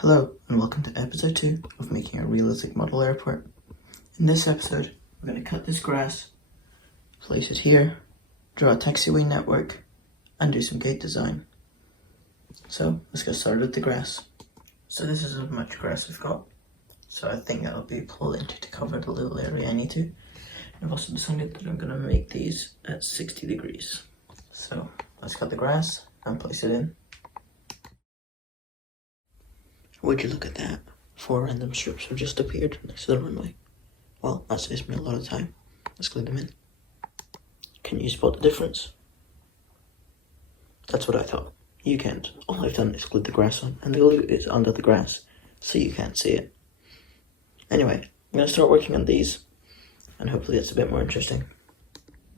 Hello and welcome to episode 2 of making a realistic model airport. In this episode, we're going to cut this grass, place it here, draw a taxiway network, and do some gate design. So let's get started with the grass. So this is how much grass we've got. So I think that'll be plenty to cover the little area I need to. And I've also decided that I'm going to make these at 60 degrees. So let's cut the grass and place it in. Would you look at that? 4 random strips have just appeared next to the runway. Well, that saves me a lot of time. Let's glue them in. Can you spot the difference? That's what I thought. You can't. All I've done is glue the grass on, and the glue is under the grass, so you can't see it. Anyway, I'm going to start working on these, and hopefully it's a bit more interesting.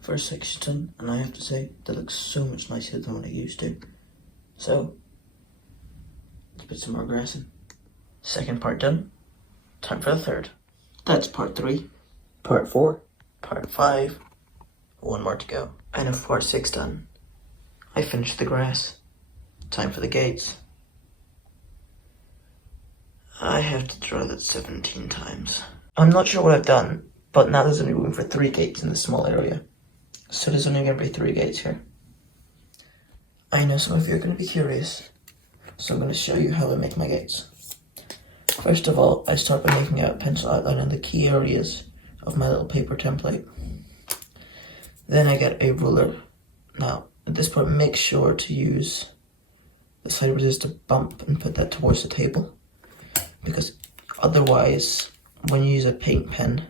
First section done, and I have to say, that looks so much nicer than what I used to. So, let's put some more grass in. Second part done. Time for the third. That's part 3. Part 4. Part 5. 1 more to go. And if part 6 done, I finished the grass. Time for the gates. I have to draw that 17 times. I'm not sure what I've done, but now there's only room for 3 gates in this small area. So there's only going to be 3 gates here. I know some of you are going to be curious, so I'm going to show you how I make my gates. First of all, I start by making out a pencil outline on the key areas of my little paper template. Then I get a ruler. Now, at this point, make sure to use the side where there's the bump and put that towards the table. Because otherwise, when you use a paint pen,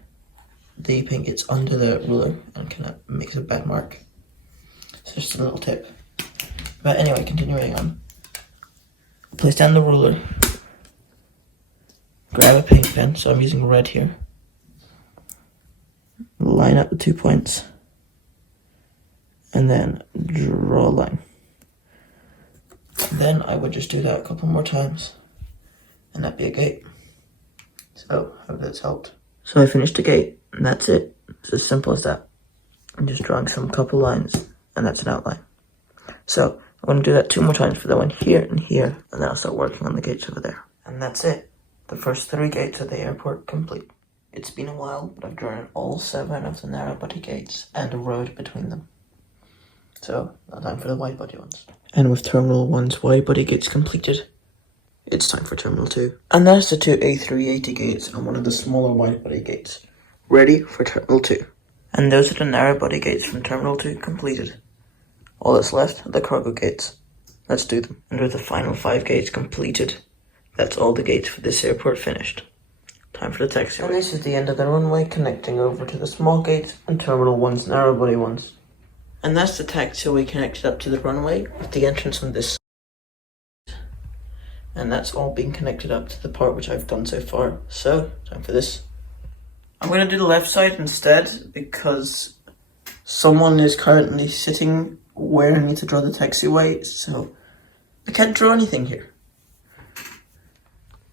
the paint gets under the ruler and kind of makes a bad mark. So just a little tip. But anyway, continuing on. Place down the ruler. Grab a paint pen, so I'm using red here. Line up the 2 points. And then draw a line. Then I would just do that a couple more times. And that'd be a gate. So, I hope that's helped. So I finished the gate, and that's it. It's as simple as that. I'm just drawing some couple lines, and that's an outline. So, I'm going to do that 2 more times for the one here, and then I'll start working on the gates over there. And that's it. The first 3 gates of the airport complete. It's been a while, but I've drawn all 7 of the narrow body gates and a road between them. So, now time for the wide body ones. And with Terminal 1's wide body gates completed, it's time for Terminal 2. And that's the 2 A380 gates and one of the smaller wide body gates, ready for Terminal 2. And those are the narrow body gates from Terminal 2 completed. All that's left are the cargo gates. Let's do them. And with the final 5 gates completed, that's all the gates for this airport finished. Time for the taxiway. And this is the end of the runway connecting over to the small gates and Terminal 1's narrow body ones. And that's the taxiway connected up to the runway with the entrance on this side. And that's all being connected up to the part which I've done so far. So, time for this. I'm going to do the left side instead because someone is currently sitting where I need to draw the taxiway, so I can't draw anything here.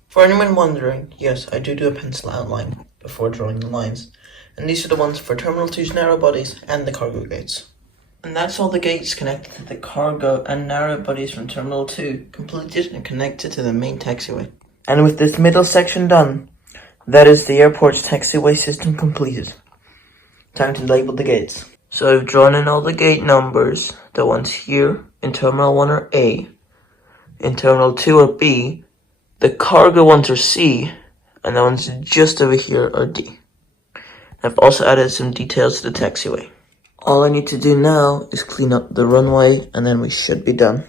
For anyone wondering, yes, I do a pencil outline before drawing the lines. And these are the ones for Terminal 2's narrow bodies and the cargo gates. And that's all the gates connected to the cargo and narrow bodies from Terminal 2, completed and connected to the main taxiway. And with this middle section done, that is the airport's taxiway system completed. Time to label the gates. So I've drawn in all the gate numbers. The ones here in Terminal 1 are A, in Terminal 2 are B, the cargo ones are C, and the ones just over here are D. I've also added some details to the taxiway. All I need to do now is clean up the runway, and then we should be done.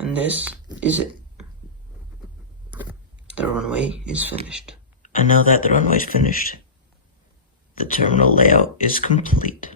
And this is it. The runway is finished. And now that the runway is finished, the terminal layout is complete.